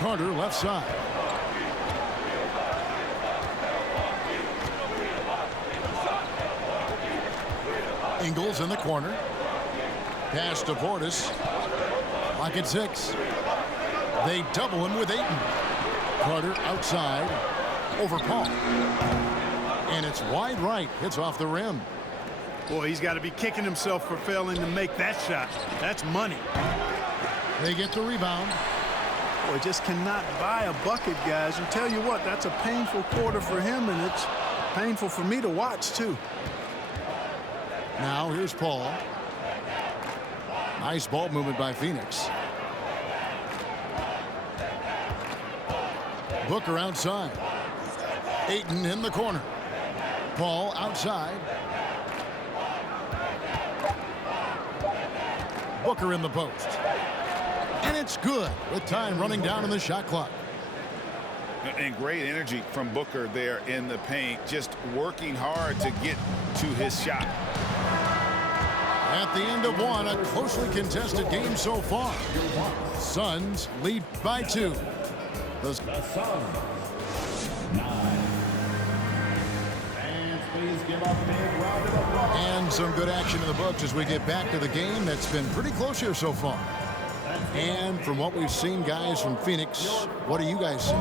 Carter left side. Ingles in the corner. Pass to Portis. Lock at 6. They double him with Ayton. Carter outside. Over Paul. And it's wide right. Hits off the rim. Boy, he's got to be kicking himself for failing to make that shot. That's money. They get the rebound. Boy, just cannot buy a bucket, guys. And tell you what, that's a painful quarter for him, and it's painful for me to watch, too. Now here's Paul. Nice ball movement by Phoenix. Booker outside. Ayton in the corner. Paul outside. Booker in the post. And it's good with time running down in the shot clock. And great energy from Booker there in the paint, just working hard to get to his shot. At the end of one, a closely contested game so far. Suns lead by 2. The Suns, 9. Fans, please give a big round of applause. And some good action in the books as we get back to the game that's been pretty close here so far. And from what we've seen, guys, from Phoenix, what do you guys see?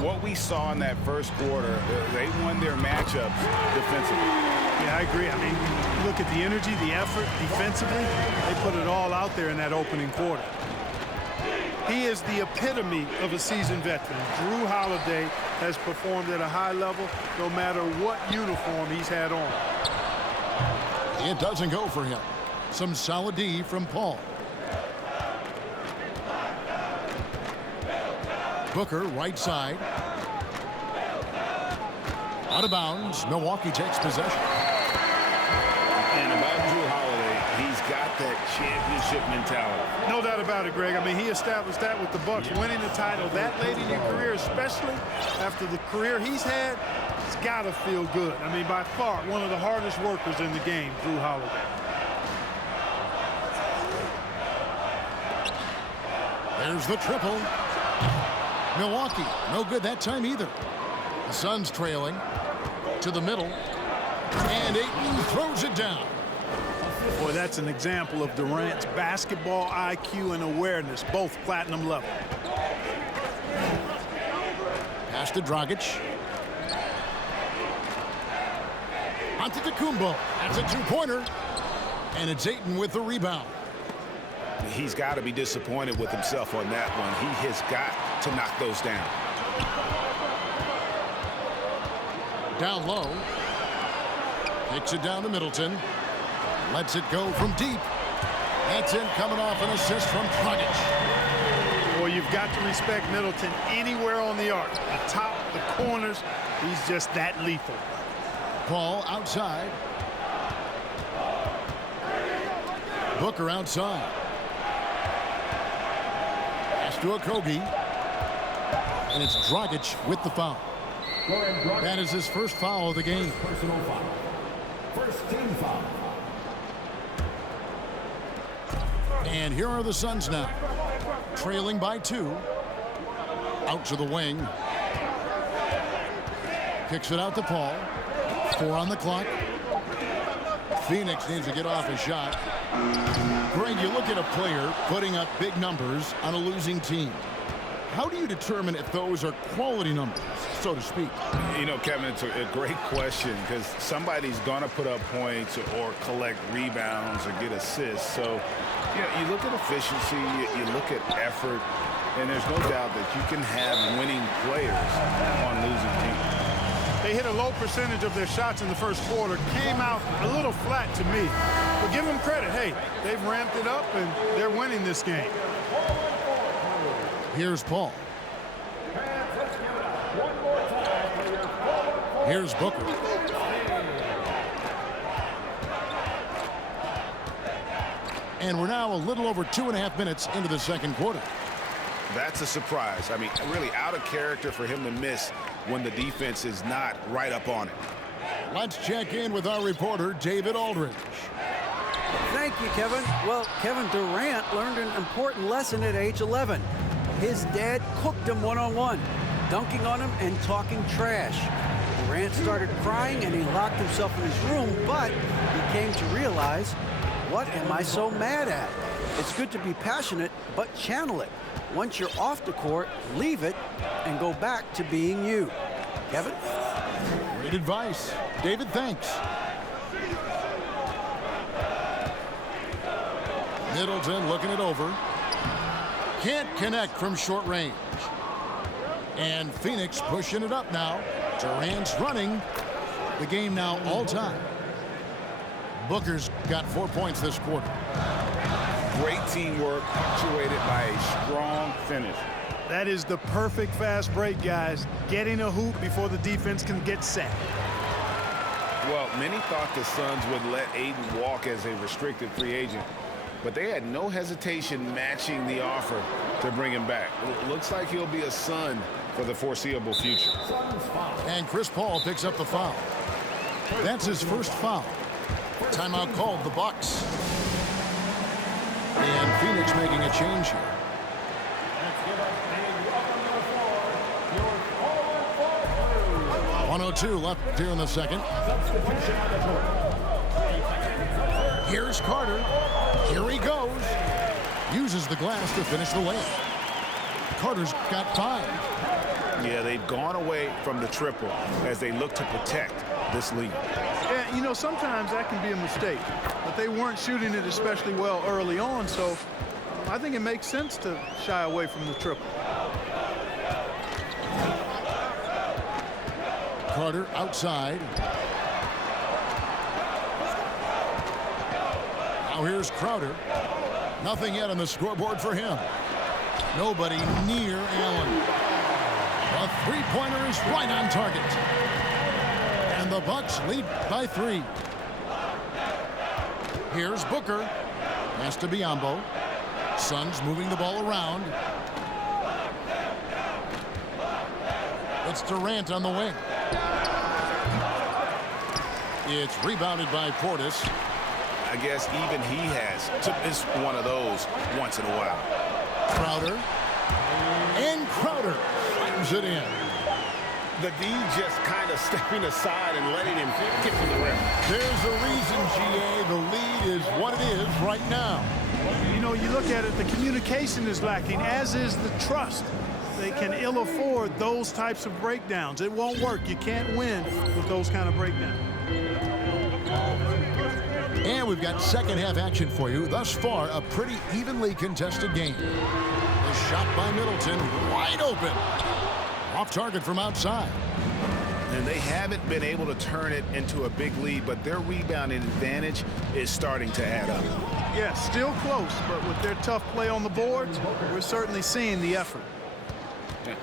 What we saw in that first quarter, they won their matchups defensively. Yeah, I agree. I mean, look at the energy, the effort defensively. They put it all out there in that opening quarter. He is the epitome of a seasoned veteran. Jrue Holiday has performed at a high level no matter what uniform he's had on. It doesn't go for him. Some solid D from Paul. Booker right side. Out of bounds. Milwaukee takes possession. And about Jrue Holiday, he's got that championship mentality. No doubt about it, Greg. I mean, he established that with the Bucks, winning the title that late in your career, especially after the career he's had. It's got to feel good. I mean, by far, one of the hardest workers in the game, Jrue Holiday. There's the triple. Milwaukee, no good that time either. The Suns trailing to the middle. And Ayton throws it down. Boy, that's an example of Durant's basketball IQ and awareness, both platinum level. Pass to Dragic. Antetokounmpo. That's a two-pointer. And it's Ayton with the rebound. He's got to be disappointed with himself on that one. He has got to knock those down. Down low. Kicks it down to Middleton. Lets it go from deep. That's in, coming off an assist from Dragic. Well, you've got to respect Middleton anywhere on the arc. The top, the corners, he's just that lethal. Paul outside. Booker outside. Pass to Okogie. And it's Dragic with the foul. That is his first foul of the game. Personal foul. First team foul. And here are the Suns now. Trailing by 2. Out to the wing. Kicks it out to Paul. 4 on the clock. Phoenix needs to get off his shot. Greg, you look at a player putting up big numbers on a losing team. How do you determine if those are quality numbers, so to speak? You know, Kevin, it's a great question because somebody's going to put up points or collect rebounds or get assists. So, you know, you look at efficiency, you look at effort, and there's no doubt that you can have winning players on losing teams. They hit a low percentage of their shots in the first quarter, came out a little flat to me. But give them credit. Hey, they've ramped it up, and they're winning this game. Here's Paul. Here's Booker. And we're now a little over 2.5 minutes into the second quarter. That's a surprise. I mean, really out of character for him to miss when the defense is not right up on it. Let's check in with our reporter, David Aldridge. Thank you, Kevin. Well, Kevin Durant learned an important lesson at age 11. His dad cooked him one-on-one, dunking on him and talking trash. Durant started crying and he locked himself in his room, but he came to realize, what am I so mad at? It's good to be passionate, but channel it. Once you're off the court, leave it and go back to being you. Kevin? Great advice. David, thanks. Middleton looking it over. Can't connect from short range. And Phoenix pushing it up now. Durant's running. The game now all time. Booker's got 4 points this quarter. Great teamwork punctuated by a strong finish. That is the perfect fast break, guys. Getting a hoop before the defense can get set. Well, many thought the Suns would let Ayton walk as a restricted free agent, but they had no hesitation matching the offer to bring him back. Looks like he'll be a Sun for the foreseeable future. And Chris Paul picks up the foul. That's his first foul. Timeout called the Bucks. And Phoenix making a change here. 1:02 left here in the second. Here's Carter. Here he goes. Uses the glass to finish the layup. Carter's got 5. Yeah, they've gone away from the triple as they look to protect this lead. Yeah, you know, sometimes that can be a mistake. But they weren't shooting it especially well early on, so I think it makes sense to shy away from the triple. Carter outside. Now here's Crowder. Nothing yet on the scoreboard for him. Nobody near Allen. A three-pointer is right on target. And the Bucks lead by 3. Here's Booker. Pass to Biyombo. Suns moving the ball around. It's Durant on the wing. It's rebounded by Portis. I guess even he has to miss one of those once in a while. Crowder. And Crowder slams it in. The D just kind of stepping aside and letting him get to the rim. There's a reason, GA. The lead is what it is right now. You know, you look at it, the communication is lacking, as is the trust. They can ill afford those types of breakdowns. It won't work. You can't win with those kind of breakdowns. And we've got second half action for you. Thus far, a pretty evenly contested game. The shot by Middleton, wide open. Off target from outside. And they haven't been able to turn it into a big lead, but their rebounding advantage is starting to add up. Yeah, still close, but with their tough play on the boards, we're certainly seeing the effort.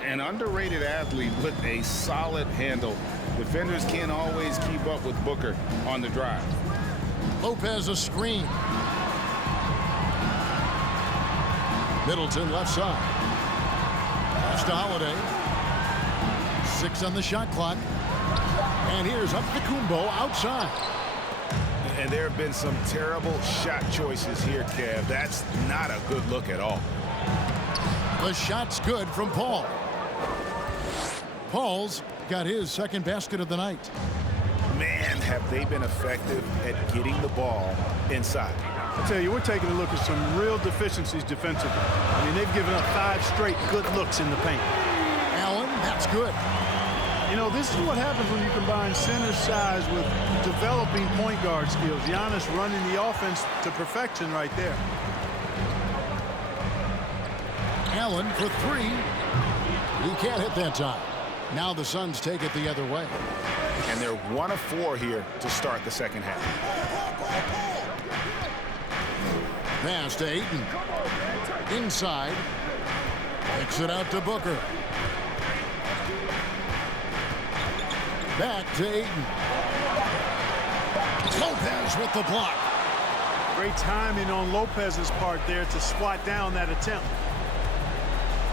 An underrated athlete with a solid handle. Defenders can't always keep up with Booker on the drive. Lopez a screen. Middleton left side. Pass to Holiday. 6 on the shot clock. And here's Antetokounmpo outside. And there have been some terrible shot choices here, Kev. That's not a good look at all. The shot's good from Paul. Paul's got his second basket of the night. Man, have they been effective at getting the ball inside. I tell you, we're taking a look at some real deficiencies defensively. I mean, they've given up 5 straight good looks in the paint. Allen, that's good. You know, this is what happens when you combine center size with developing point guard skills. Giannis running the offense to perfection right there. Allen for 3. He can't hit that time. Now the Suns take it the other way. And they're 1 of 4 here to start the second half. Pass to Ayton. Inside. Kicks it out to Booker. Back to Ayton. Lopez with the block. Great timing on Lopez's part there to swat down that attempt.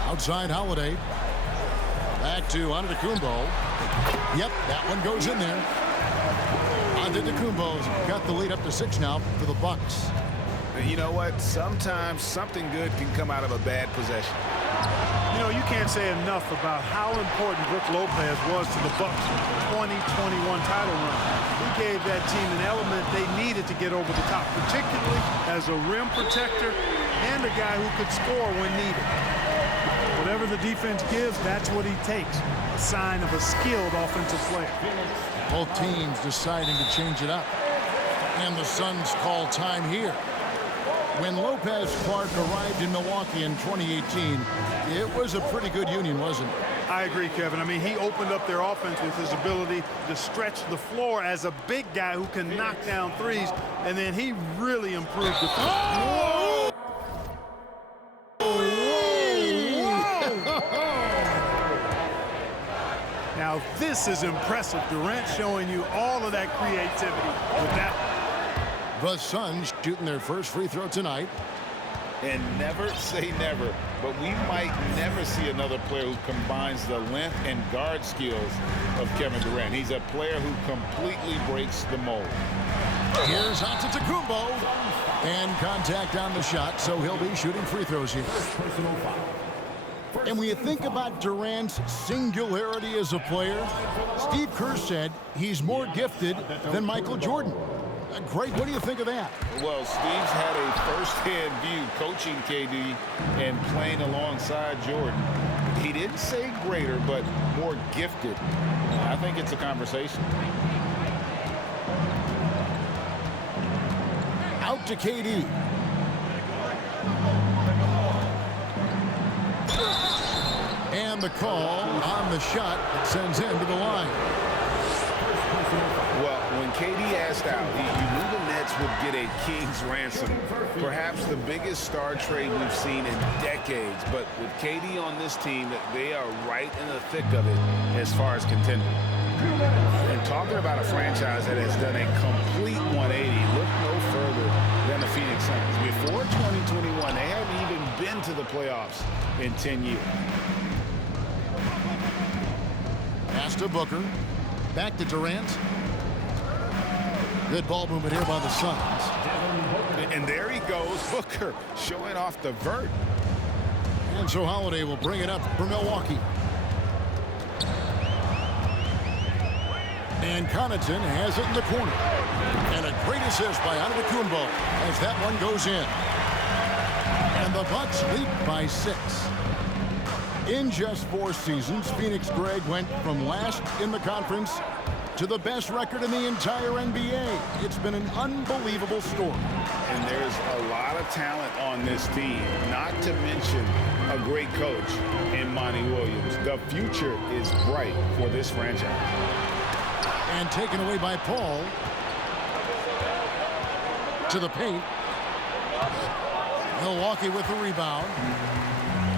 Outside Holiday. Back to Antetokounmpo. Yep, that one goes in there. Antetokounmpo's got the lead up to 6 now for the Bucks. And you know what? Sometimes something good can come out of a bad possession. You know, you can't say enough about how important Brook Lopez was to the Bucks' 2021 title run. He gave that team an element they needed to get over the top, particularly as a rim protector and a guy who could score when needed. Whatever the defense gives, that's what he takes. A sign of a skilled offensive player. Both teams deciding to change it up. And the Suns call time here. When Lopez Clark arrived in Milwaukee in 2018, it was a pretty good union, wasn't it? I agree, Kevin. I mean, he opened up their offense with his ability to stretch the floor as a big guy who can knock down threes, and then he really improved the Oh! Now, this is impressive. Durant showing you all of that creativity with that. The Suns shooting their first free throw tonight. And never say never, but we might never see another player who combines the length and guard skills of Kevin Durant. He's a player who completely breaks the mold. Here's Antetokounmpo. And contact on the shot, so he'll be shooting free throws here. Personal foul. And when you think about Durant's singularity as a player, Steve Kerr said he's more gifted than Michael Jordan. Greg, what do you think of that? Well, Steve's had a first-hand view coaching KD and playing alongside Jordan. He didn't say greater, but more gifted. I think it's a conversation. Out to KD. And the call on the shot that sends him to the line. Well, when KD asked out, you knew the Nets would get a king's ransom. Perhaps the biggest star trade we've seen in decades. But with KD on this team, they are right in the thick of it as far as contending. And talking about a franchise that has done a complete 180, look no further than the Phoenix Suns. Before 2021, they haven't even been to the playoffs in 10 years. Pass to Booker. Back to Durant. Good ball movement here by the Suns. And there he goes, Booker, showing off the vert. And so Holiday will bring it up for Milwaukee. And Connaughton has it in the corner. And a great assist by Antetokounmpo as that one goes in. And the Bucks lead by 6. In just 4 seasons, Phoenix, Greg, went from last in the conference to the best record in the entire NBA. It's been an unbelievable story. And there's a lot of talent on this team, not to mention a great coach in Monty Williams. The future is bright for this franchise. And taken away by Paul. To the paint. Milwaukee with the rebound.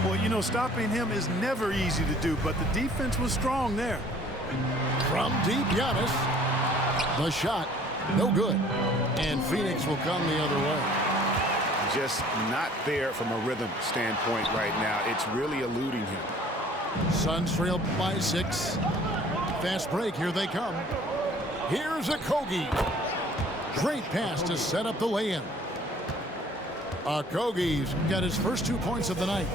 Well, you know, stopping him is never easy to do, but the defense was strong there. From deep, Giannis. The shot, no good. And Phoenix will come the other way. Just not there from a rhythm standpoint right now. It's really eluding him. Suns trail by 6. Fast break, here they come. Here's Okogie. Great pass to set up the lay-in. Okogie's got his first 2 points of the night.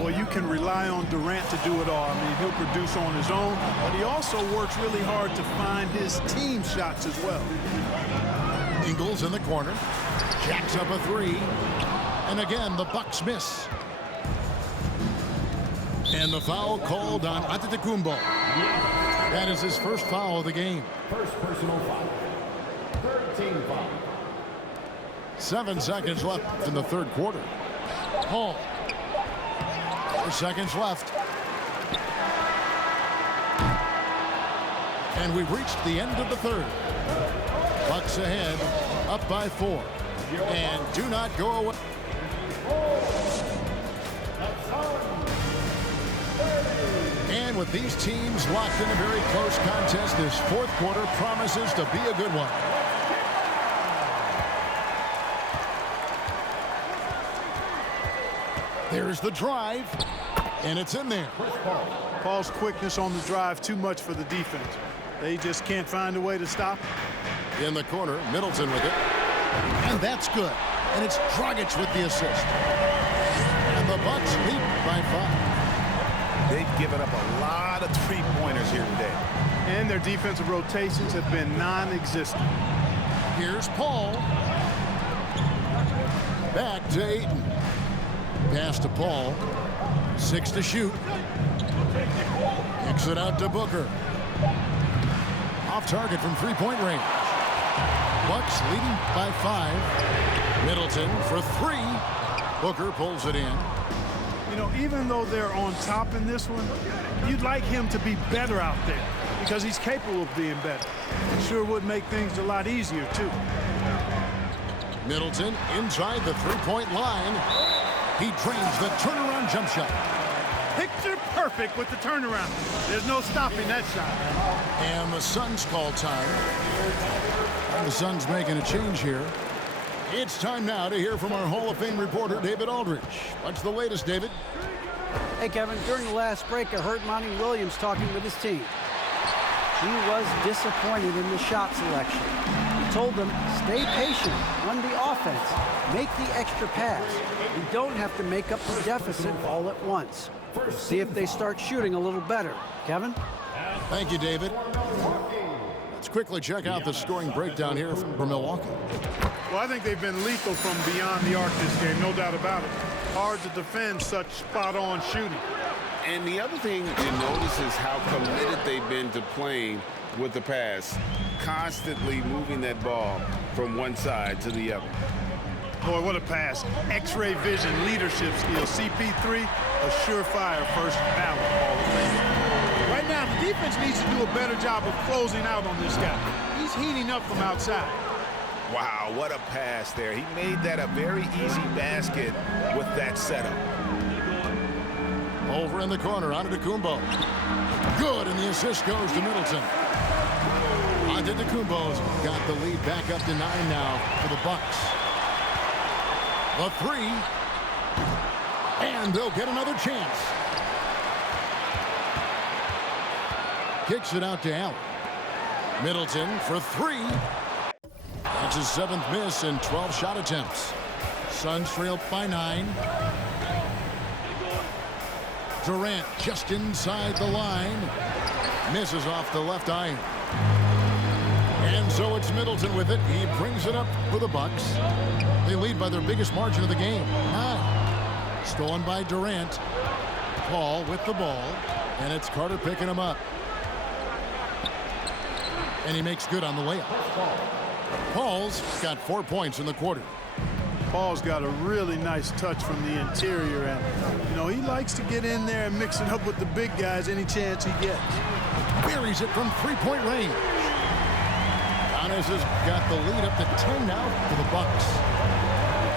Well, you can rely on Durant to do it all. I mean, he'll produce on his own, but he also works really hard to find his team shots as well. Ingles in the corner. Jacks up a 3. And again, the Bucks miss. And the foul called on Antetokounmpo. That is his first foul of the game. First personal foul. 13 foul. 7 seconds left in the third quarter. Hall. 4 seconds left. And we've reached the end of the third. Bucks ahead, up by 4. And do not go away. And with these teams locked in a very close contest, this fourth quarter promises to be a good one. There's the drive, and it's in there. Paul's quickness on the drive, too much for the defense. They just can't find a way to stop him. In the corner, Middleton with it. And that's good. And it's Dragic with the assist. And the Bucks lead by 5. they've given up a lot of three-pointers here today. And their defensive rotations have been non-existent. Here's Paul. Back to Ayton. Pass to Paul. 6 to shoot. Kicks it out to Booker. Off target from three-point range. Bucks leading by 5. Middleton for 3. Booker pulls it in. You know, even though they're on top in this one, you'd like him to be better out there because he's capable of being better. It sure would make things a lot easier, too. Middleton inside the three-point line. He drains the turnaround jump shot. Picture perfect with the turnaround. There's no stopping that shot. And the Suns call time. And the Suns making a change here. It's time now to hear from our Hall of Fame reporter, David Aldridge. What's the latest, David? Hey, Kevin, during the last break, I heard Monty Williams talking with his team. He was disappointed in the shot selection. He told them, stay patient, run the offense, make the extra pass. We don't have to make up the deficit all at once. See if they start shooting a little better. Kevin? Thank you, David. Let's quickly check out the scoring breakdown here for Milwaukee. Well, I think they've been lethal from beyond the arc this game, no doubt about it. Hard to defend such spot-on shooting. And the other thing you notice is how committed they've been to playing with the pass, constantly moving that ball from one side to the other. Boy, what a pass. X-ray vision, leadership skills. CP3, a surefire first ballot Hall of Fame. Right now, the defense needs to do a better job of closing out on this guy. He's heating up from outside. Wow, what a pass there. He made that a very easy basket with that setup. Over in the corner, Antetokounmpo. Good, and the assist goes to Middleton. Antetokounmpo's got the lead back up to 9 now for the Bucks. The 3. And they'll get another chance. Kicks it out to Allen. Middleton for 3. That's his 7th miss in 12 shot attempts. Suns trail by 9. Durant just inside the line. Misses off the left iron. And so it's Middleton with it. He brings it up for the Bucks. They lead by their biggest margin of the game, 9. Stolen by Durant. Paul with the ball. And it's Carter picking him up. And he makes good on the layup. Paul's got 4 points in the quarter. Paul's got a really nice touch from the interior, and, you know, he likes to get in there and mix it up with the big guys any chance he gets. Buries it from three-point range. Giannis has got the lead up to 10 now for the Bucks.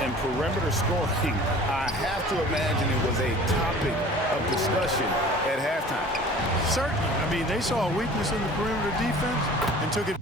And perimeter scoring, I have to imagine it was a topic of discussion at halftime. Certainly. I mean, they saw a weakness in the perimeter defense and took it.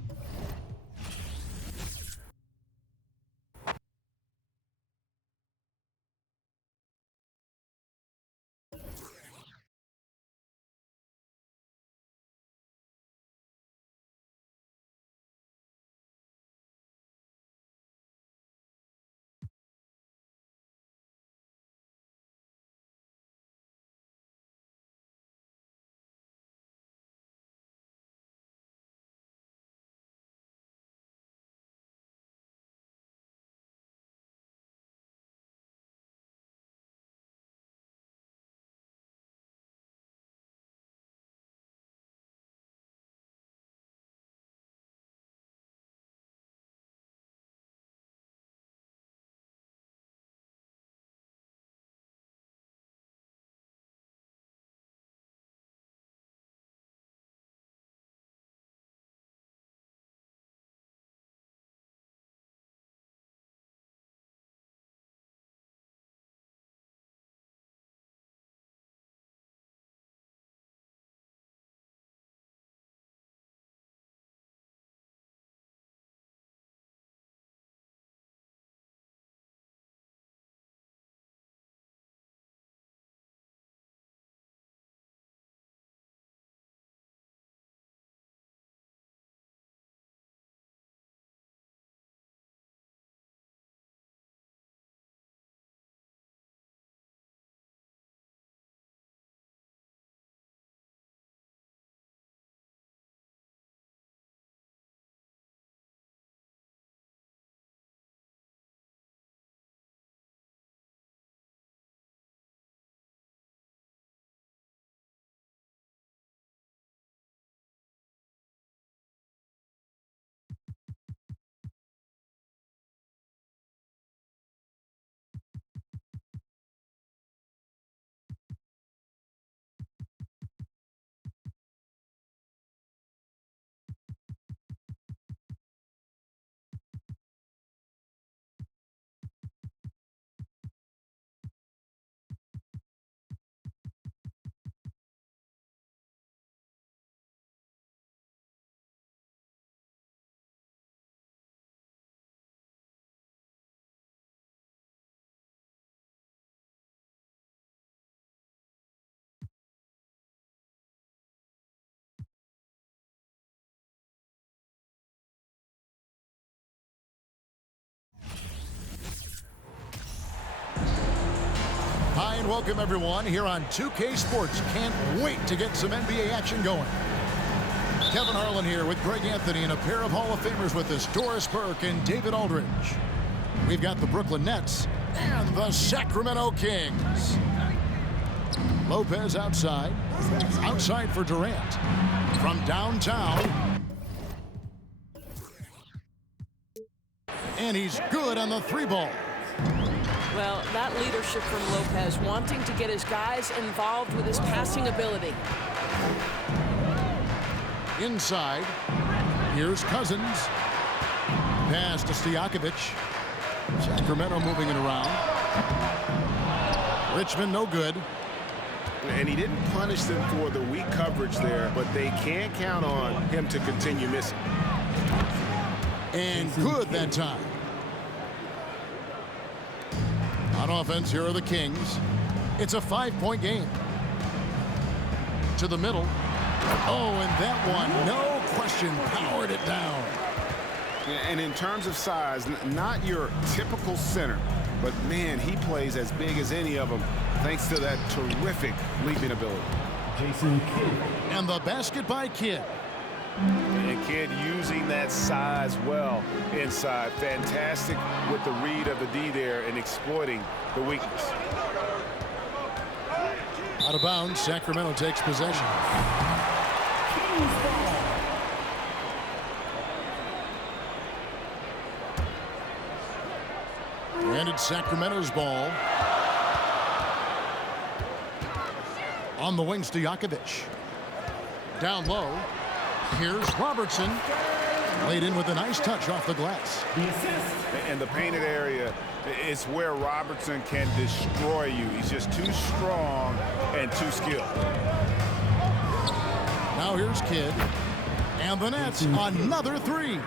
Hi, and welcome everyone here on 2K Sports. Can't wait to get some NBA action going. Kevin Harlan here with Greg Anthony and a pair of Hall of Famers with us, Doris Burke and David Aldridge. We've got the Brooklyn Nets and the Sacramento Kings. Lopez outside for Durant. From downtown. And he's good on the three ball. Well, that leadership from Lopez, wanting to get his guys involved with his passing ability. Inside, here's Cousins. Pass to Stojakovic. Sacramento moving it around. Richmond no good. And he didn't punish them for the weak coverage there, but they can't count on him to continue missing. And good that time. On offense, here are the Kings. It's a 5-point game. To the middle. Oh, and that one, no question, powered it down. And in terms of size, not your typical center, but man, he plays as big as any of them thanks to that terrific leaping ability. Jason Kidd. And the basket by Kidd. And Kidd using that size well inside. Fantastic with the read of the D there and exploiting the weakness. Out of bounds, Sacramento takes possession. And it's Sacramento's ball. On the wings, Stojakovic. Down low. Here's Robertson. Laid in with a nice touch off the glass. And the painted area is where Robertson can destroy you. He's just too strong and too skilled. Now here's Kidd. And the Nets, another three.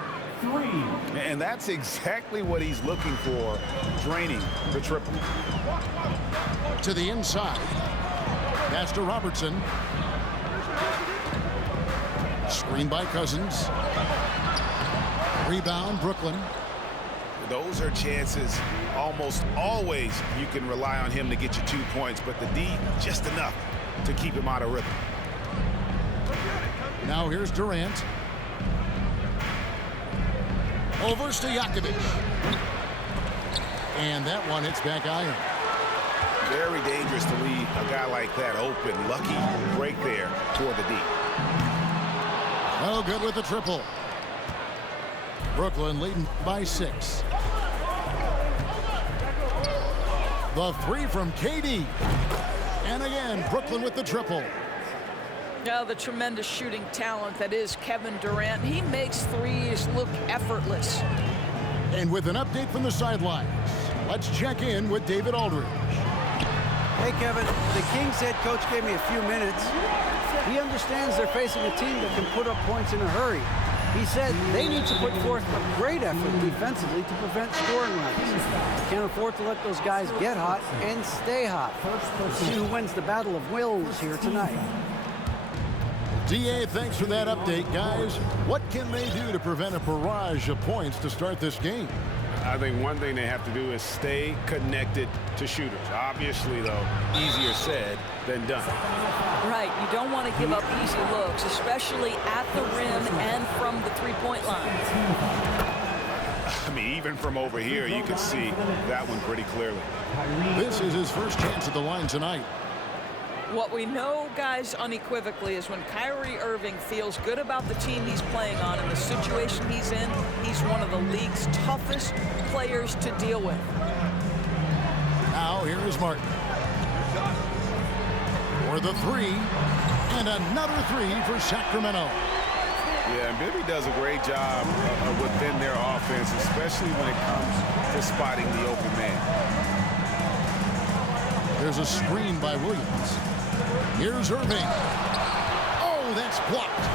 And that's exactly what he's looking for, draining the triple. To the inside. Pass to Robertson. Screen by Cousins. Rebound, Brooklyn. Those are chances almost always you can rely on him to get you 2 points, but the D just enough to keep him out of rhythm. Now here's Durant. Over Stojakovic. And that one hits back iron. Very dangerous to leave a guy like that open. Lucky break there toward the D. No good with the triple. Brooklyn leading by 6. The three from KD. And again, Brooklyn with the triple. Now the tremendous shooting talent that is Kevin Durant. He makes threes look effortless. And with an update from the sidelines, let's check in with David Aldridge. Hey, Kevin, the Kings head coach gave me a few minutes. He understands they're facing a team that can put up points in a hurry. He said they need to put forth a great effort defensively to prevent scoring runs. Can't afford to let those guys get hot and stay hot. Let's see who wins the battle of wills here tonight. DA, thanks for that update, guys. What can they do to prevent a barrage of points to start this game? I think one thing they have to do is stay connected to shooters. Obviously, though, easier said than done. Right, you don't want to give up easy looks, especially at the rim and from the three-point line. I mean, even from over here, you can see that one pretty clearly. This is his first chance at the line tonight. What we know, guys, unequivocally is when Kyrie Irving feels good about the team he's playing on and the situation he's in, he's one of the league's toughest players to deal with. Now here is Martin. For the three, and another three for Sacramento. Yeah, and Bibby does a great job within their offense, especially when it comes to spotting the open man. There's a screen by Williams. Here's Irving. Oh, that's blocked.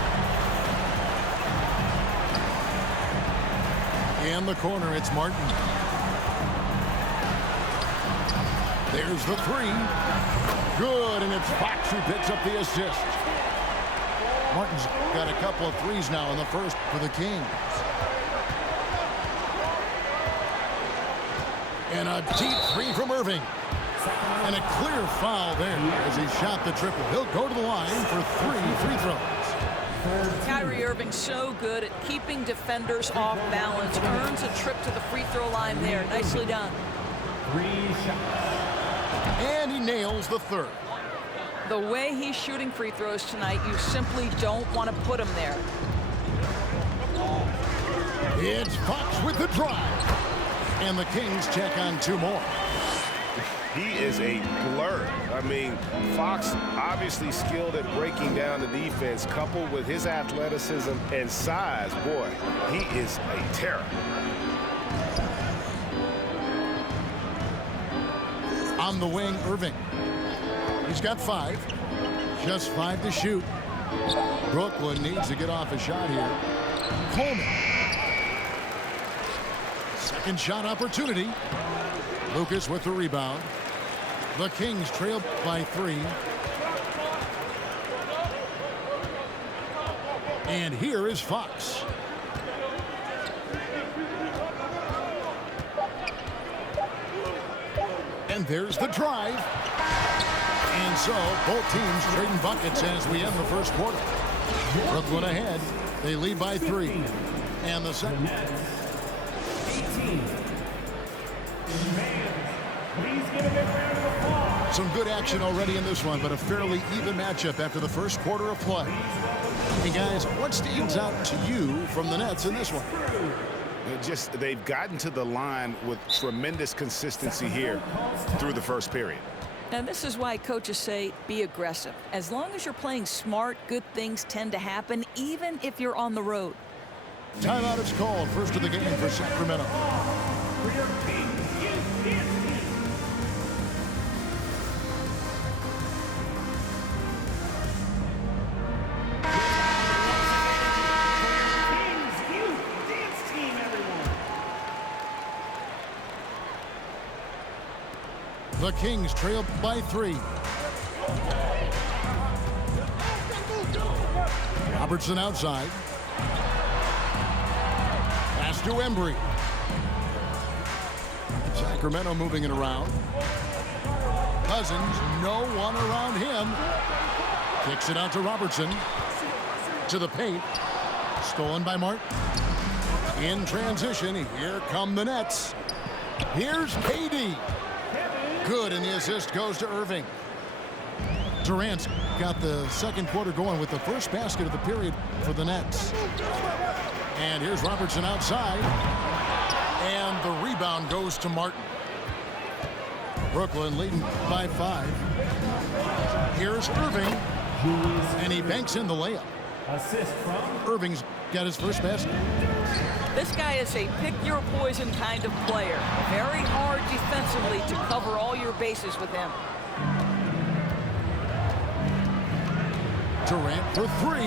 In the corner, it's Martin. There's the three. Good, and it's Fox who picks up the assist. Martin's got a couple of threes now in the first for the Kings. And a deep three from Irving. And a clear foul there as he shot the triple. He'll go to the line for 3 free throws. Kyrie Irving so good at keeping defenders off balance. Earns a trip to the free throw line there. Nicely done. 3 shots. And he nails the third. The way he's shooting free throws tonight, you simply don't want to put him there. It's Fox with the drive. And the Kings check on 2 more. He is a blur. I mean, Fox obviously skilled at breaking down the defense, coupled with his athleticism and size. Boy, he is a terror. On the wing, Irving. He's got 5. Just 5 to shoot. Brooklyn needs to get off a shot here. Coleman. Second shot opportunity. Lucas with the rebound. The Kings trail by 3. And here is Fox. And there's the drive. And so both teams trading buckets as we end the first quarter. Brooklyn ahead. They lead by 3. And the second. 18. Please give a big round of applause. Some good action already in this one, but a fairly even matchup after the first quarter of play. Hey guys, what stands out to you from the Nets in this one? They've gotten to the line with tremendous consistency here through the first period. And this is why coaches say be aggressive. As long as you're playing smart, good things tend to happen, even if you're on the road. Timeout is called. First of the game for Sacramento. The Kings trail by 3. Robertson outside. Pass to Embry. Sacramento moving it around. Cousins, no one around him. Kicks it out to Robertson. To the paint. Stolen by Martin. In transition, here come the Nets. Here's KD. Good, and the assist goes to Irving. Durant's got the second quarter going with the first basket of the period for the Nets. And here's Robertson outside. And the rebound goes to Martin. Brooklyn leading by 5. Here's Irving. And he banks in the layup. Assist from Irving's got his first basket. This guy is a pick-your-poison kind of player. Very hard defensively to cover all your bases with him. Durant for 3.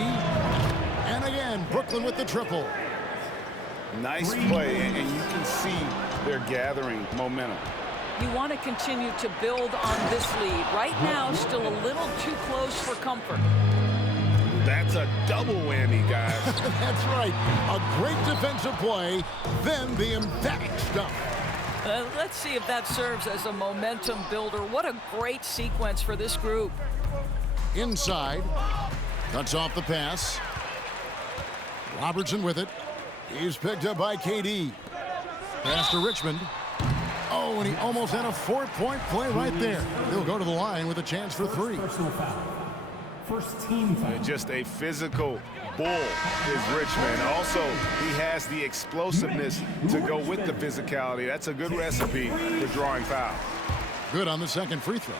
And again, Brooklyn with the triple. Nice play, and you can see they're gathering momentum. You want to continue to build on this lead. Right now, still a little too close for comfort. That's a double whammy, guys. That's right. A great defensive play, then the emphatic stuff. Let's see if that serves as a momentum builder. What a great sequence for this group. Inside. Cuts off the pass. Robertson with it. He's picked up by KD. Pass to Richmond. Oh, and he almost had a 4-point play right there. He'll go to the line with a chance for 3. personal foul. First team foul. Just a physical bull is Richmond. Also, he has the explosiveness to go with the physicality. That's a good recipe for drawing foul. Good on the second free throw.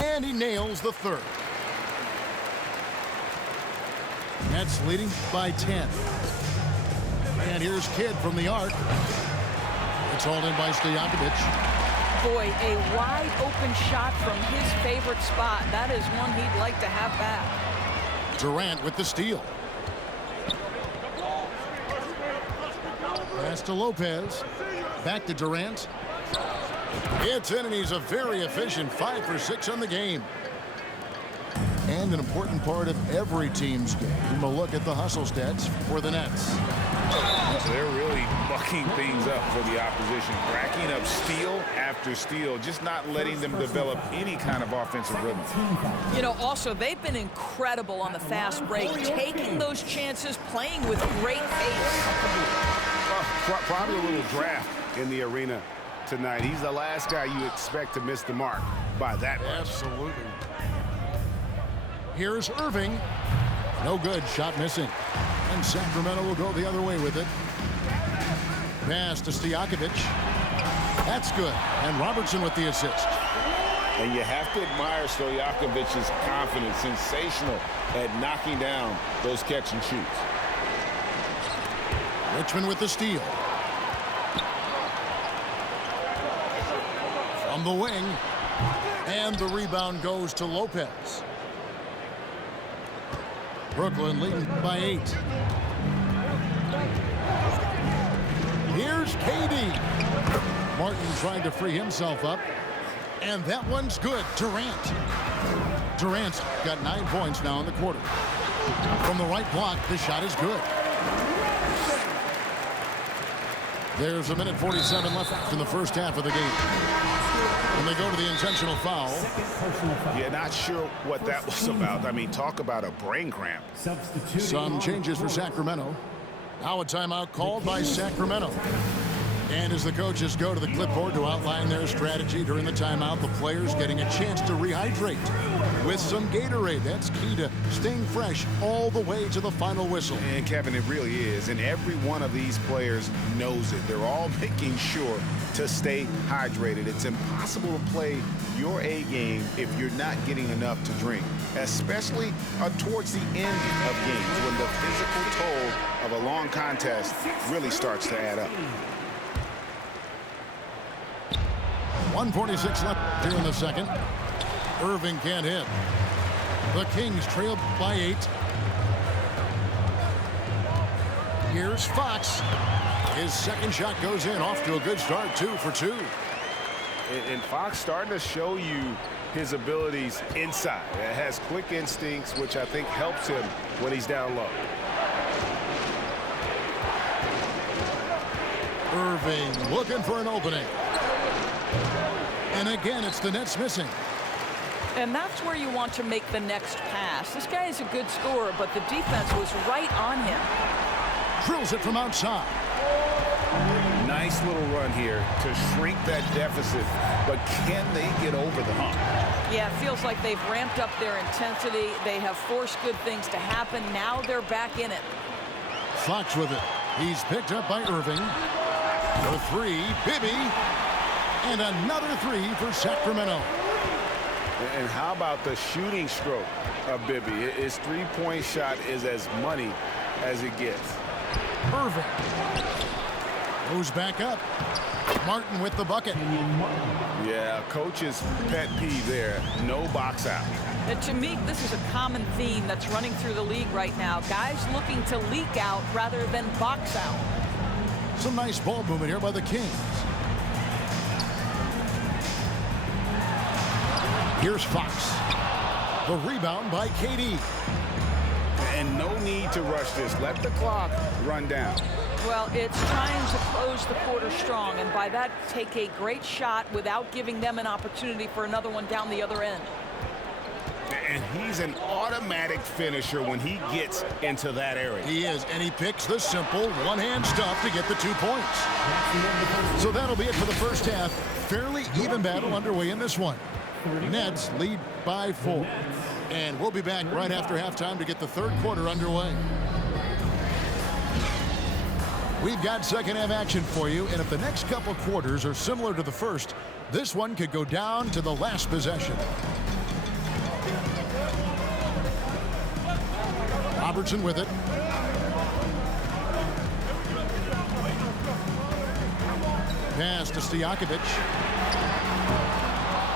And he nails the third. Nets leading by 10. And here's Kidd from the arc. It's hauled in by Stojakovic. Boy, a wide open shot from his favorite spot. That is one he'd like to have back. Durant with the steal. Pass to Lopez. Back to Durant. It's in, and he's a very efficient 5 for 6 on the game. And an important part of every team's game. A look at the hustle stats for the Nets. So they're really mucking things up for the opposition, racking up steal after steal, just not letting them develop any kind of offensive rhythm. You know, also, they've been incredible on the fast break, taking those chances, playing with great pace. Probably a little draft in the arena tonight. He's the last guy you expect to miss the mark by that much. Absolutely. Here's Irving. No good. Shot missing. And Sacramento will go the other way with it. Pass to Stojakovic. That's good. And Robertson with the assist. And you have to admire Stojakovic's confidence. Sensational at knocking down those catch and shoots. Richmond with the steal. From the wing. And the rebound goes to Lopez. Brooklyn leading by 8. Here's KD. Martin trying to free himself up. And that one's good. Durant. Durant's got 9 points now in the quarter. From the right block, the shot is good. There's a minute 47 left in the first half of the game. And they go to the intentional foul. Yeah, not sure what that was about. I mean, talk about a brain cramp. Some changes for Sacramento. Now a timeout called by Sacramento. And as the coaches go to the clipboard to outline their strategy during the timeout, the players getting a chance to rehydrate with some Gatorade. That's key to staying fresh all the way to the final whistle. And Kevin, it really is. And every one of these players knows it. They're all making sure to stay hydrated. It's impossible to play your A game if you're not getting enough to drink, especially towards the end of games when the physical toll of a long contest really starts to add up. 1:46 left here in the second. Irving can't hit. The Kings trail by 8. Here's Fox. His second shot goes in, off to a good start, 2 for 2. And Fox starting to show you his abilities inside. It has quick instincts, which I think helps him when he's down low. Irving looking for an opening. And again, it's the Nets missing. And that's where you want to make the next pass. This guy is a good scorer, but the defense was right on him. Drills it from outside. Nice little run here to shrink that deficit, but can they get over the hump? Yeah, it feels like they've ramped up their intensity. They have forced good things to happen. Now they're back in it. Fox with it. He's picked up by Irving. The 3, Bibby. And another 3 for Sacramento. And how about the shooting stroke of Bibby? His three-point shot is as money as it gets. Irving goes back up. Martin with the bucket. Yeah, coach's pet peeve there. No box out. And to me, this is a common theme that's running through the league right now. Guys looking to leak out rather than box out. Some nice ball movement here by the Kings. Here's Fox. The rebound by KD. And no need to rush this. Let the clock run down. Well, it's trying to close the quarter strong, and by that, take a great shot without giving them an opportunity for another one down the other end. And he's an automatic finisher when he gets into that area. He is, and he picks the simple one-hand stuff to get the 2 points. So that'll be it for the first half. Fairly even battle underway in this one. Nets lead by 4. And we'll be back right after halftime to get the third quarter underway. We've got second half action for you, and if the next couple quarters are similar to the first, this one could go down to the last possession. Robertson with it. Pass to Stojakovic.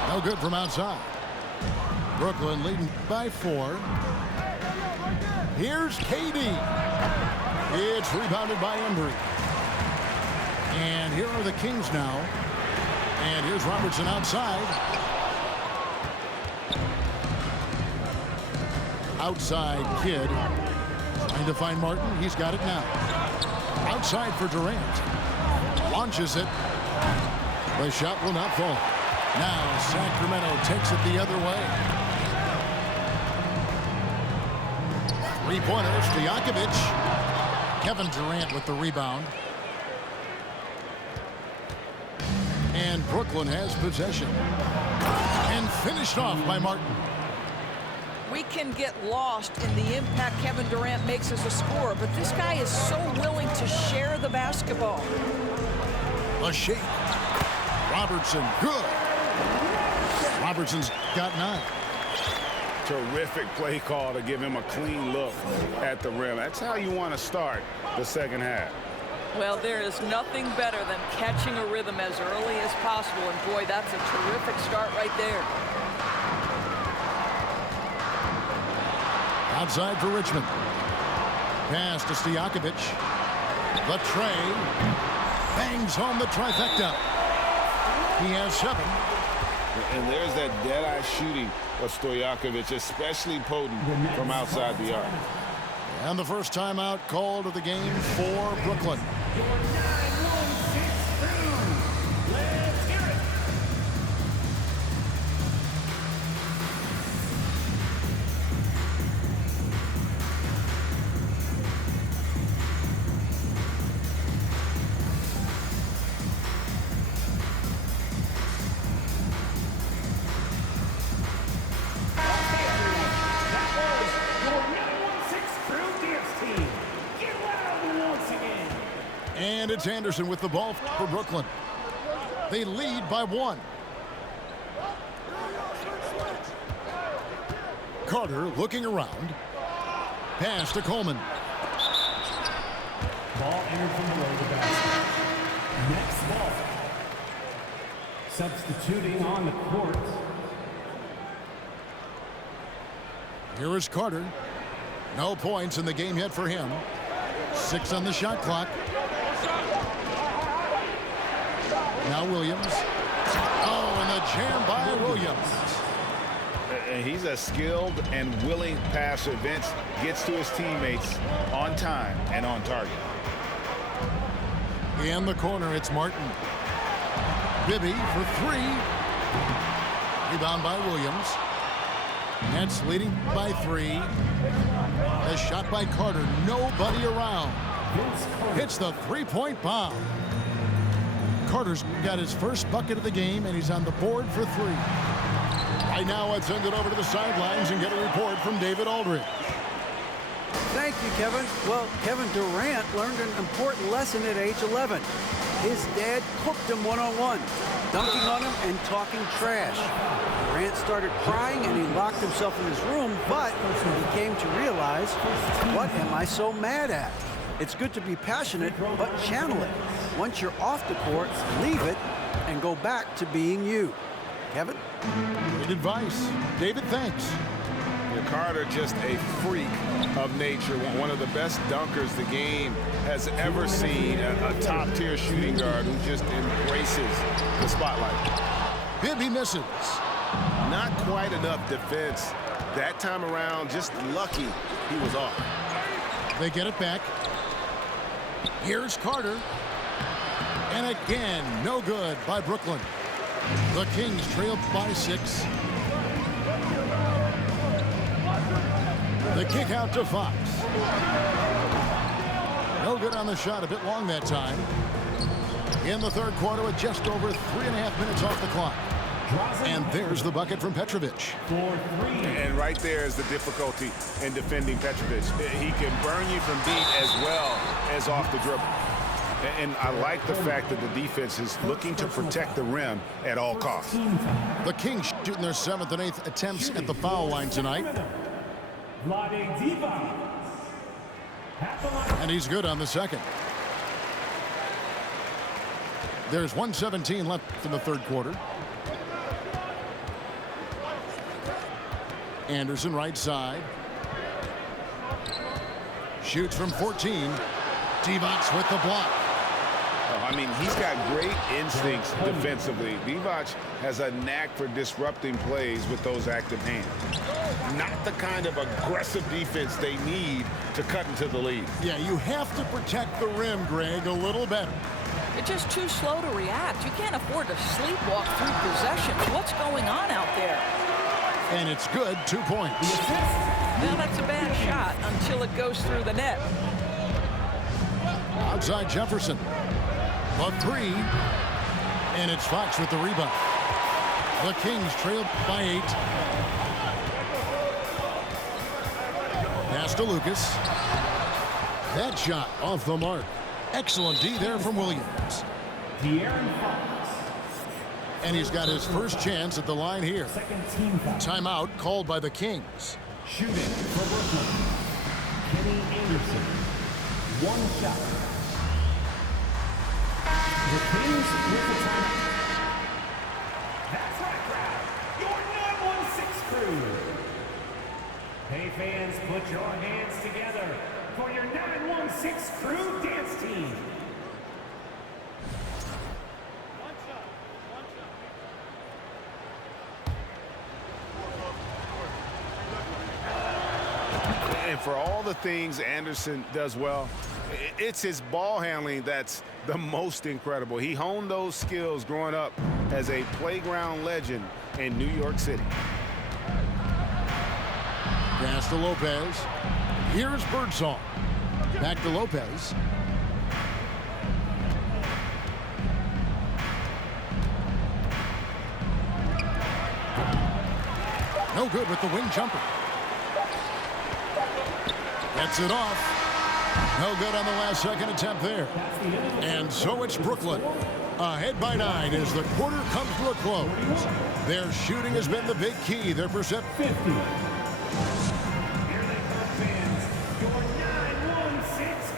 No good from outside. Brooklyn leading by 4. Here's KD. It's rebounded by Embry. And here are the Kings now. And here's Robertson outside. outside kid. Trying to find Martin. He's got it now. Outside for Durant. Launches it. The shot will not fall. Now Sacramento takes it the other way. Three-pointer, Stojakovic. Kevin Durant with the rebound. And Brooklyn has possession. And finished off by Martin. We can get lost in the impact Kevin Durant makes as a scorer, but this guy is so willing to share the basketball. A shake. Robertson, good. Robertson's got 9. Terrific play call to give him a clean look at the rim. That's how you want to start the second half. Well, there is nothing better than catching a rhythm as early as possible, and boy, that's a terrific start right there. Outside for Richmond. Pass to Stojakovic. The tray. Bangs home the trifecta. He has 7. And there's that dead-eye shooting of Stojakovic, especially potent from outside the arc. And the first timeout called of the game for Brooklyn. And it's Anderson with the ball for Brooklyn. They lead by 1. Carter looking around. Pass to Coleman. Ball entered from below the basket. Next ball. Substituting on the court. Here is Carter. No points in the game yet for him. 6 on the shot clock. Now Williams. Oh, and the jam by Williams. And he's a skilled and willing passer. Vince gets to his teammates on time and on target. In the corner, it's Martin. Bibby for 3. Rebound by Williams. Nets leading by 3. A shot by Carter. Nobody around. Hits the three-point bomb. Carter's got his first bucket of the game, and he's on the board for 3. Right now, let's send it over to the sidelines and get a report from David Aldridge. Thank you, Kevin. Well, Kevin Durant learned an important lesson at age 11. His dad cooked him one-on-one, dunking on him and talking trash. Durant started crying and he locked himself in his room, but he came to realize, what am I so mad at? It's good to be passionate, but channel it. Once you're off the court, leave it and go back to being you. Kevin? Great advice. David, thanks. Carter, just a freak of nature, one of the best dunkers the game has ever seen, a top-tier shooting guard who just embraces the spotlight. Bibby misses. Not quite enough defense. That time around, just lucky he was off. They get it back. Here's Carter. And again, no good by Brooklyn. The Kings trail by 6. The kick out to Fox. No good on the shot, a bit long that time. In the third quarter with just over 3.5 minutes off the clock. And there's the bucket from Petrovic. And right there is the difficulty in defending Petrovic. He can burn you from deep as well as off the dribble. And I like the fact that the defense is looking to protect the rim at all costs. The Kings shooting their 7th and 8th attempts at the foul line tonight. And he's good on the second. There's 1:17 left in the third quarter. Anderson right side. Shoots from 14. Divac with the block. I mean, he's got great instincts defensively. Divac has a knack for disrupting plays with those active hands. Not the kind of aggressive defense they need to cut into the lead. Yeah, you have to protect the rim, Greg, a little better. You're just too slow to react. You can't afford to sleepwalk through possessions. What's going on out there? And it's good, 2 points. Well, that's a bad shot until it goes through the net. Outside Jefferson. The three. And it's Fox with the rebound. The Kings trail by 8. Pass to Lucas. That shot off the mark. Excellent D there from Williams. De'Aaron Fox. And he's got his first chance at the line here. Second team foul. Timeout called by the Kings. Shooting for Brooklyn. Kenny Anderson. 1 shot. The Kings with the timeout. That's right, crowd. Your 916 crew. Hey, fans, put your hands together for your 916 crew dance team. And for all the things Anderson does well, it's his ball handling that's the most incredible. He honed those skills growing up as a playground legend in New York City. Pass to Lopez. Here's Birdsong. Back to Lopez. No good with the wing jumper. Gets it off. No good on the last second attempt there. And so it's Brooklyn. Ahead by 9 as the quarter comes to a close. Their shooting has been the big key. Their percent 50.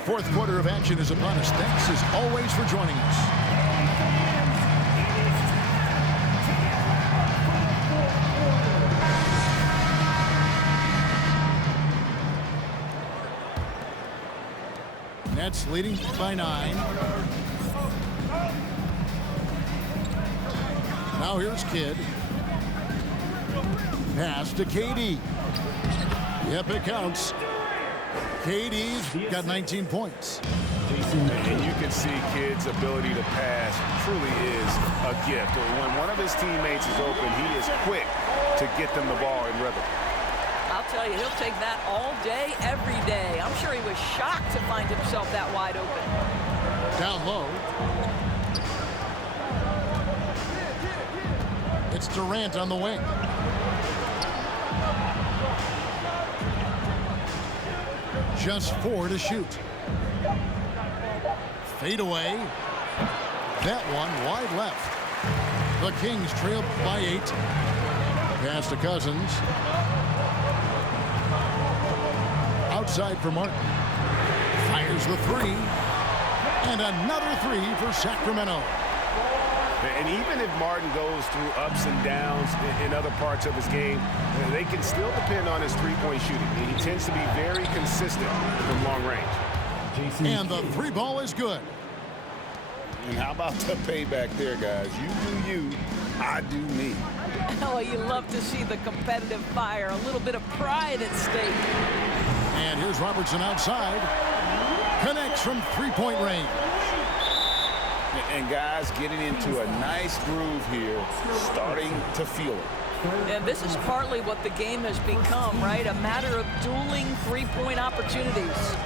Fourth quarter of action is upon us. Thanks as always for joining us. Nets leading by 9. Now here's Kidd. Pass to KD. Yep, it counts. KD's got 19 points. And you can see Kidd's ability to pass truly is a gift. When one of his teammates is open, he is quick to get them the ball in rhythm. I'll tell you, he'll take that all day, every day. I'm sure he was shocked to find himself that wide open. Down low. It's Durant on the wing. Just 4 to shoot. Fade away. That one wide left. The Kings trail by 8. Pass to Cousins. Outside for Martin. Fires the 3. And another 3 for Sacramento. And even if Martin goes through ups and downs in other parts of his game, they can still depend on his three-point shooting. He tends to be very consistent from long range. And the 3 ball is good. And how about the payback there, guys? You do you, I do me. Oh, you love to see the competitive fire. A little bit of pride at stake. And here's Robertson outside. Connects from 3-point range. And guys getting into a nice groove here, starting to feel it. And this is partly what the game has become, right? A matter of dueling 3-point opportunities.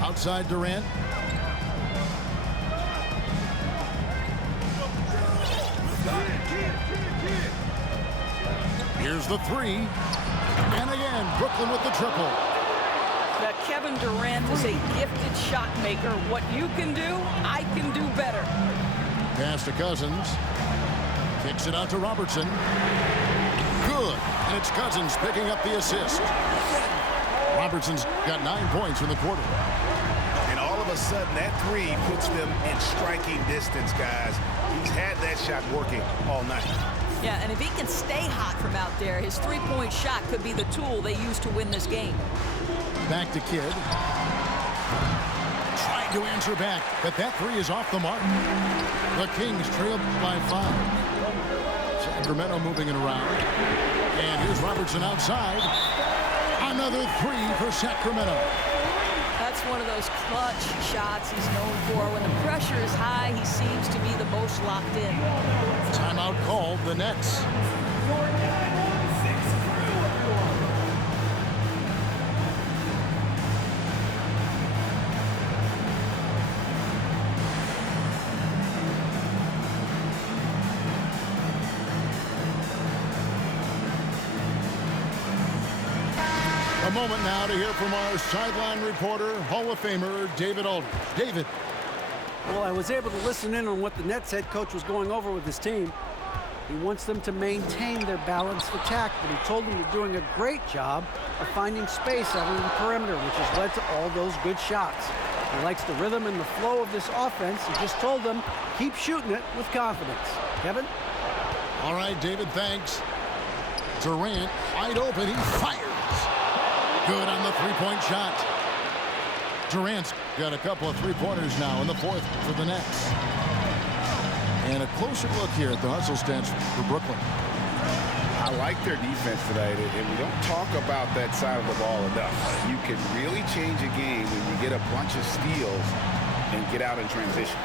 Outside Durant. Here's the 3. And again, Brooklyn with the triple. Now, Kevin Durant is a gifted shot maker. What you can do, I can do better. Pass to Cousins. Kicks it out to Robertson. Good. And it's Cousins picking up the assist. Robertson's got 9 points in the quarter. And all of a sudden, that 3 puts them in striking distance, guys. He's had that shot working all night. Yeah, and if he can stay hot from out there, his 3-point shot could be the tool they use to win this game. Back to Kidd. Tried to answer back, but that three is off the mark. The Kings trail by 5. Sacramento moving it around. And here's Robertson outside. Another three for Sacramento. That's one of those clutch shots he's known for. When the pressure is high, he seems to be the most locked in. Timeout called, the Nets. A moment now to hear from our sideline reporter, Hall of Famer David Aldridge. David. Well, I was able to listen in on what the Nets head coach was going over with his team. He wants them to maintain their balanced attack, but he told them they're doing a great job of finding space out on the perimeter, which has led to all those good shots. He likes the rhythm and the flow of this offense. He just told them, keep shooting it with confidence. Kevin? All right, David, thanks. Durant, wide open, he fires. Good on the three-point shot. Durant's got a couple of three-pointers now in the fourth for the Nets. And a closer look here at the hustle stats for Brooklyn. I like their defense tonight, and we don't talk about that side of the ball enough. You can really change a game when you get a bunch of steals and get out in transition.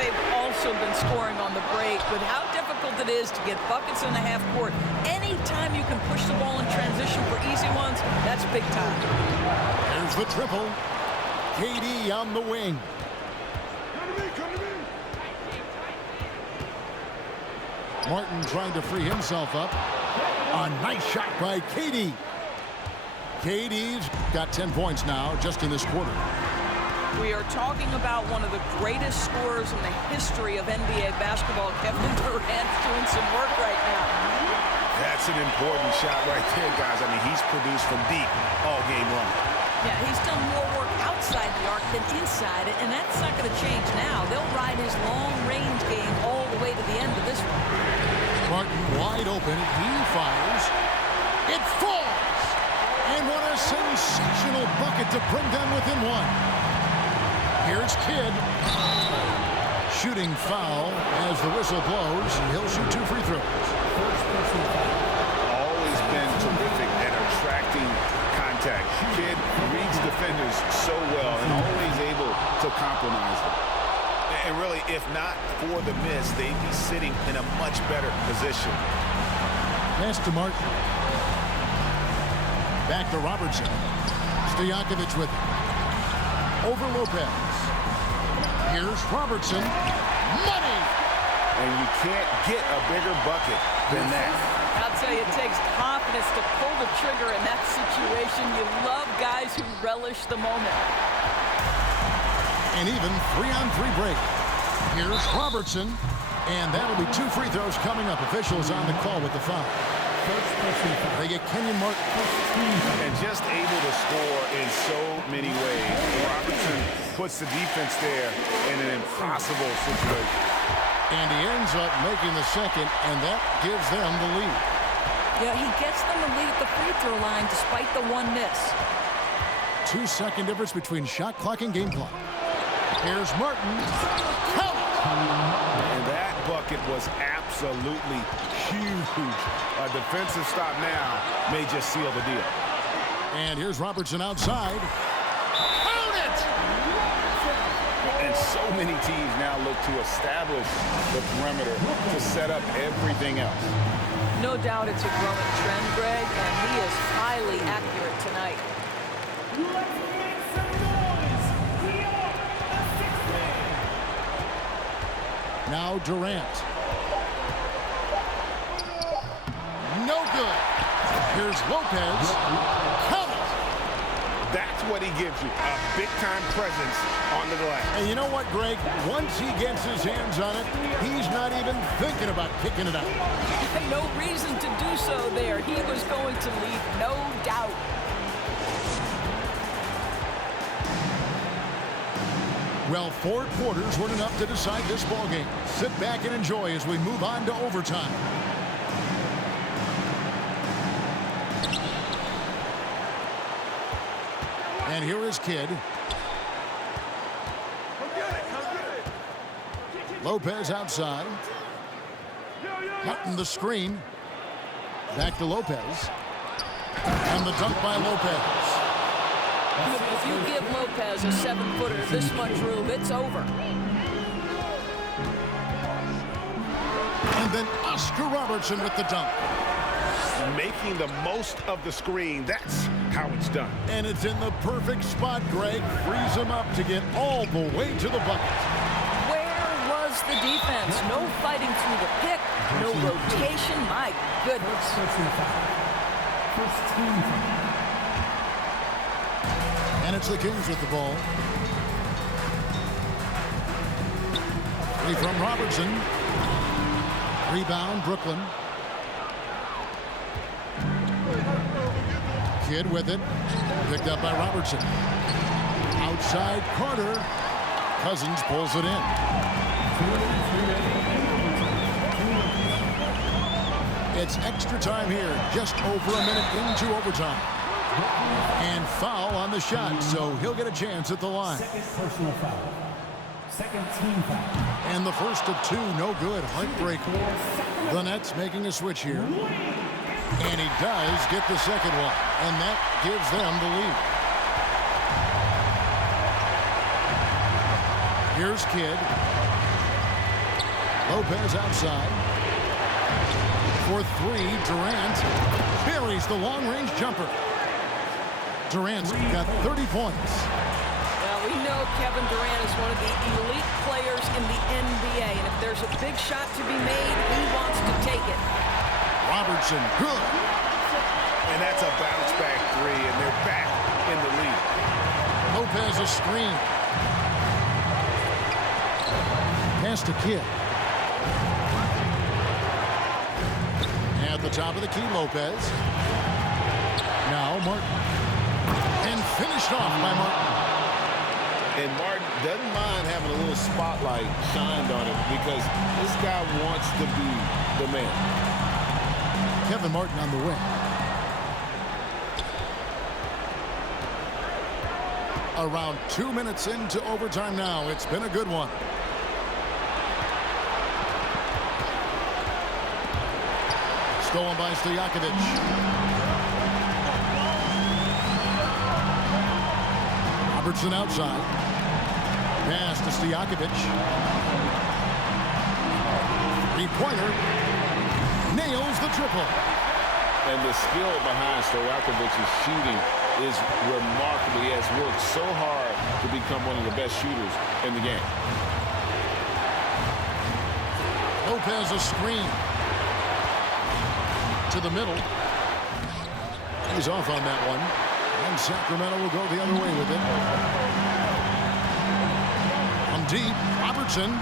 They've also been scoring on the break. With how difficult it is to get buckets in the half court, anytime you can push the ball in transition for easy ones, that's big time. There's the triple. KD on the wing. Martin trying to free himself up. A nice shot by KD. KD's got 10 points now just in this quarter. We are talking about one of the greatest scorers in the history of NBA basketball. Kevin Durant's doing some work right now. That's an important shot right there, guys. I mean, he's produced from deep all game long. Yeah, he's done more work outside the arc than inside it, and that's not going to change now. They'll ride his long-range game all the way to the end of this one. Martin wide open. He fires. It falls! And what a sensational bucket to bring them within one. Here's Kidd. Shooting foul as the whistle blows. He'll shoot 2 free throws. Always been terrific at attracting contact. Kidd reads defenders so well and always able to compromise them. And really, if not for the miss, they'd be sitting in a much better position. Pass to Martin. Back to Robertson. Stojakovic with it. Over Lopez. Here's Robertson. Money! And you can't get a bigger bucket than that. I'll tell you, it takes confidence to pull the trigger in that situation. You love guys who relish the moment. An even 3-on-3 break. Here's Robertson. And that'll be 2 free throws coming up. Officials on the call with the foul. They get Kenyon Martin. And just able to score in so many ways. Robertson puts the defense there in an impossible situation. And he ends up making the second, and that gives them the lead. Yeah, he gets them the lead at the free throw line despite the one miss. 2-second difference between shot clock and game clock. Here's Martin. Count! And that bucket was absolutely huge. A defensive stop now may just seal the deal. And here's Robertson outside. Count it! And so many teams now look to establish the perimeter to set up everything else. No doubt it's a growing trend, Greg, and he is highly accurate tonight. Let's make some noise. We are the sixth man. Now Durant. No good. Here's Lopez. Count it! That's what he gives you, a big-time presence on the glass. And you know what, Greg? Once he gets his hands on it, he's not even thinking about kicking it out. No reason to do so there. He was going to leave, no doubt. Well, 4 quarters weren't enough to decide this ballgame. Sit back and enjoy as we move on to overtime. And here is Kidd. Lopez outside. Martin the screen. Back to Lopez. And the dunk by Lopez. If you give Lopez a 7-footer this much room, it's over. And then Oscar Robertson with the dunk. Making the most of the screen. That's how it's done. And it's in the perfect spot, Greg. Frees him up to get all the way to the bucket. Where was the defense? No fighting through the pick, no rotation. My goodness. First team foul. And it's the Kings with the ball. Free from Robertson. Rebound, Brooklyn. Kidd with it. Picked up by Robertson. Outside Carter. Cousins pulls it in. It's extra time here. Just over a minute into overtime. And foul on the shot, so he'll get a chance at the line. Second personal foul. Second team foul. And the first of two, no good. Heartbreaker. The Nets making a switch here. And he does get the second one. And that gives them the lead. Here's Kidd. Lopez outside. For three, Durant buries the long-range jumper. Durant's got 30 points. Well, we know Kevin Durant is one of the elite players in the NBA, and if there's a big shot to be made, he wants to take it. Robertson, good. And that's a bounce-back three, and they're back in the lead. Lopez a screen. Pass to Kidd. At the top of the key, Lopez. Now Martin. And finished off by Martin. And Martin doesn't mind having a little spotlight shined on him because this guy wants to be the man. Kevin Martin on the wing. Around 2 minutes into overtime now. It's been a good one. Stolen by Stojakovic. Robertson outside. Pass to Stojakovic. Three-pointer. Nails the triple. And the skill behind Stojakovic's shooting is remarkable. He has worked so hard to become one of the best shooters in the game. Lopez a screen. To the middle. He's off on that one. And Sacramento will go the other way with it. From deep, Robertson.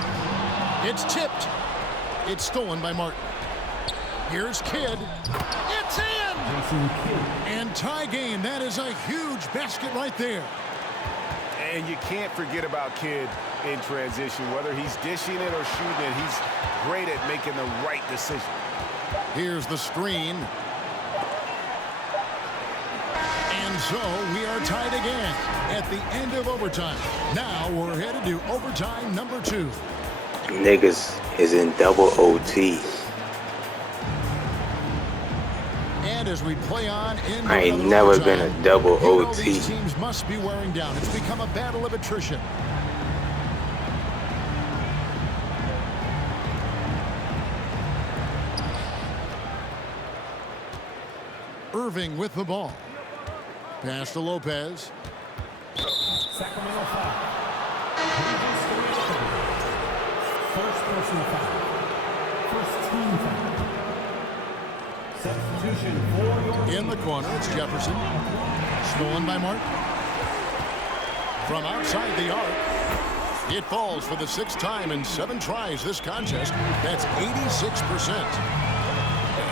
It's tipped. It's stolen by Martin. Here's Kidd. It's in! And tie game. That is a huge basket right there. And you can't forget about Kidd in transition. Whether he's dishing it or shooting it, he's great at making the right decision. Here's the screen. And so we are tied again at the end of overtime. Now we're headed to overtime number 2. Niggas is in double OT. And as we play on in I ain't never been a double OT. These teams must be wearing down. It's become a battle of attrition. Irving with the ball. Pass to Lopez. Sacramento foul. First personal foul. First team foul. Substitution for your In the corner, it's Jefferson. Stolen by Martin. From outside the arc. It falls for the 6th time in 7 tries this contest. That's 86%.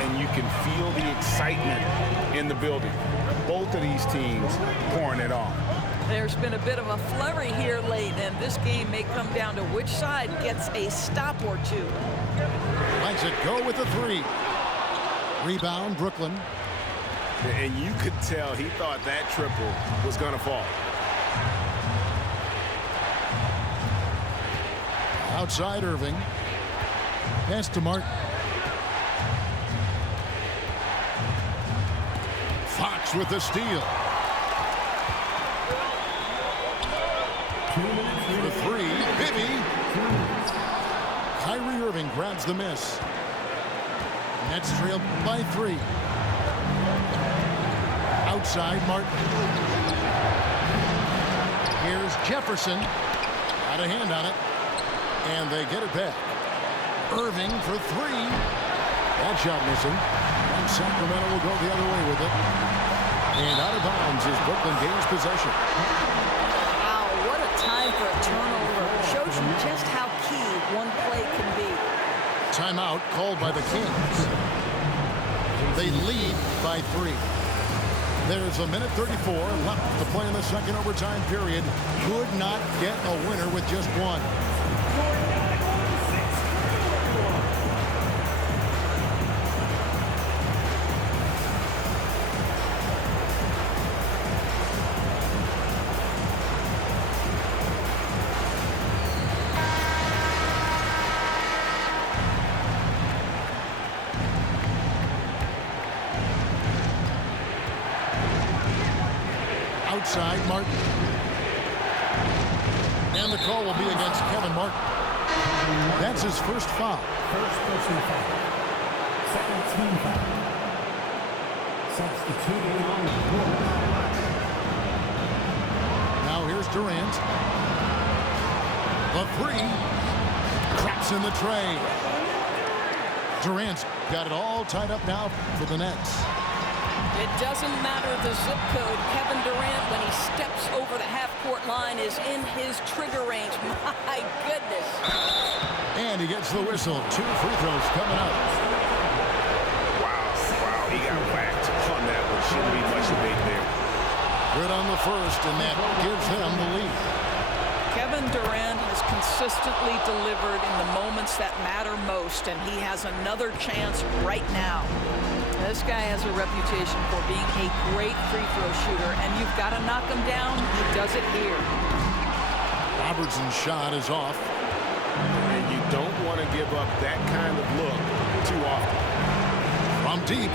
And you can feel the excitement in the building. Both of these teams pouring it on. There's been a bit of a flurry here late, and this game may come down to which side gets a stop or two. Lets it go with the 3. Rebound, Brooklyn. And you could tell he thought that triple was going to fall. Outside Irving. Pass to Martin. Fox with the steal. For three, Bibby. Kyrie Irving grabs the miss. Nets trailed by 3. Outside Martin. Here's Jefferson. Got a hand on it. And they get it back. Irving for 3. That shot missing. And Sacramento will go the other way with it. And out of bounds is Brooklyn gains possession. Wow, what a time for a turnover. Shows you just how key one play can be. Timeout called by the Kings. They lead by 3. There's a minute 34 left to play in the second overtime period. Could not get a winner with just one. Outside Martin. And the call will be against Kevin Martin. That's his first foul. First personal foul. Second team foul. Substituting on the court. Now here's Durant. The 3. Traps in the tray. Durant's got it all tied up now for the Nets. It doesn't matter the zip code. Kevin Durant, when he steps over the half-court line, is in his trigger range. My goodness. And he gets the whistle. 2 free throws coming up. Wow, he got whacked on that one. Shouldn't be much debate there. Good on the first, and that gives them the lead. Kevin Durant has consistently delivered in the moments that matter most, and he has another chance right now. This guy has a reputation for being a great free throw shooter, and you've got to knock him down. He does it here. Robertson's shot is off. And you don't want to give up that kind of look too often. From deep.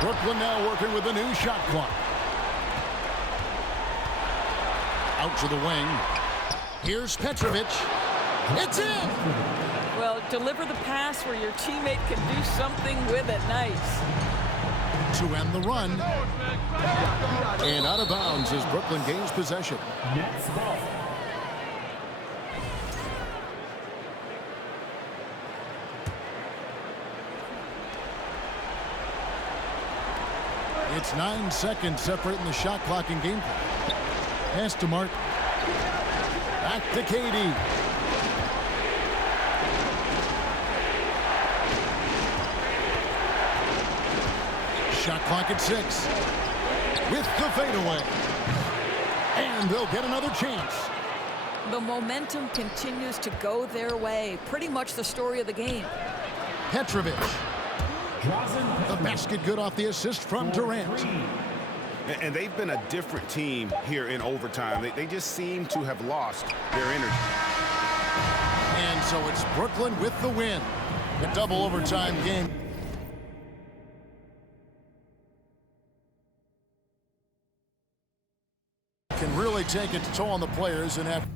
Brooklyn now working with a new shot clock. Out to the wing. Here's Petrovic. It's in! Well, deliver the pass where your teammate can do something with it. Nice. To end the run. And out of bounds as Brooklyn gains possession. Nets ball. It's 9 seconds separating the shot clock and game clock. Pass to Martin. Back to KD. Shot clock at 6. With the fadeaway. And they'll get another chance. The momentum continues to go their way. Pretty much the story of the game. Petrovic. The basket good off the assist from Durant. And they've been a different team here in overtime. They just seem to have lost their energy. And so it's Brooklyn with the win. The double overtime game. Can really take its toll on the players and have